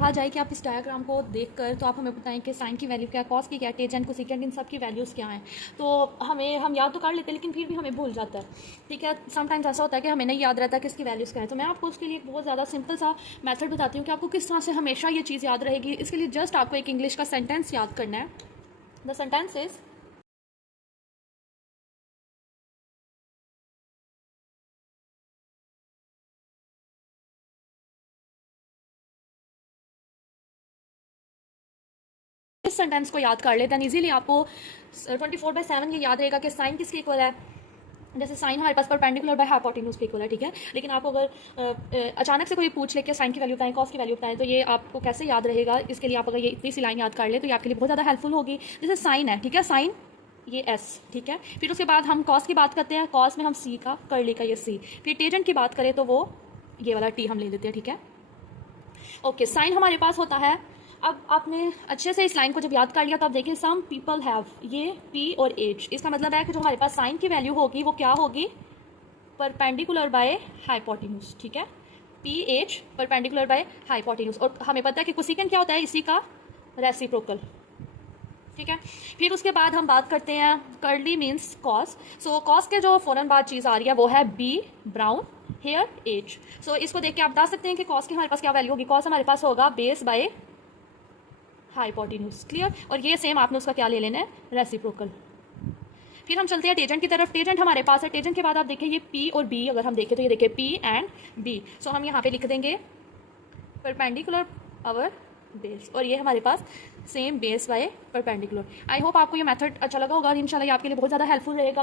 कहा जाए कि आप इस डायग्राम को देखकर तो आप हमें बताएं कि साइन की वैल्यू क्या है, कॉस की क्या है, टेंजेंट कोसेकेंट इन सब की वैल्यूज़ क्या हैं। तो हम याद तो कर लेते हैं लेकिन फिर भी हमें भूल जाता है, ठीक है। समटाइम्स ऐसा होता है कि हमें नहीं याद रहता कि इसकी वैल्यूज़ क्या है। तो मैं आपको उसके लिए एक बहुत ज़्यादा सिंपल सा मेथड बताती हूँ कि आपको किस तरह से हमेशा ये चीज़ याद रहेगी। इसके लिए जस्ट आपको एक इंग्लिश का सेंटेंस याद करना है। द सेंटेंस इज, इस सेंटेंस को याद कर ले दैन इजीली आपको 24/7 ये याद रहेगा कि साइन किसके इक्वल है। जैसे साइन हमारे पास परपेंडिकुलर बाय हाइपोटेन्यूज के इक्वल है, ठीक है। लेकिन आपको अगर अचानक से कोई पूछ ले कि साइन की वैल्यू बताएं, कॉस की वैल्यू बताएं, तो ये आपको कैसे याद रहेगा। इसके लिए आप अगर ये इतनी सी लाइन याद कर ले तो ये आपके लिए बहुत ज़्यादा हेल्पफुल होगी। जैसे साइन है, ठीक है, साइन ये एस, ठीक है। फिर उसके बाद हम कॉस की बात करते हैं, कॉस में हम सी का कर्ली का ये सी। फिर टेजेंट की बात करें तो वो ये वाला टी हम ले लेते हैं, ठीक है। ओके, साइन हमारे पास होता है। अब आपने अच्छे से इस लाइन को जब याद कर लिया तो आप देखिए सम पीपल हैव, ये पी और एच, इसका मतलब है कि जो हमारे पास साइन की वैल्यू होगी वो क्या होगी, परपेंडिकुलर बाय हाइपोटेन्यूज, ठीक है। P H perpendicular by hypotenuse. और हमें पता है कि कोसेकेंट क्या होता है, इसी का रेसिप्रोकल, ठीक है। फिर उसके बाद हम बात करते हैं curly means cos. So cos के जो फौरन बाद चीज़ आ रही है वो है बी ब्राउन हेयर एज। सो इसको देख के आप बता सकते हैं कि कॉस की हमारे पास क्या वैल्यू होगी। कॉस हमारे पास होगा बेस बाय हाइपोटेन्यूज, क्लियर। और ये सेम आपने उसका क्या ले लेना है, रेसिप्रोकल। फिर हम चलते हैं टेजेंट की तरफ। टेजेंट हमारे पास है, टेजेंट के बाद आप देखिए ये पी और बी, अगर हम देखें तो ये देखिए पी एंड बी। सो हम यहाँ पे लिख देंगे परपेंडिकुलर अवर बेस, और ये हमारे पास same base by perpendicular. I hope आपको ये मेथड अच्छा लगा होगा और इंशाल्लाह ये आपके लिए बहुत ज़्यादा हेल्पफुल रहेगा।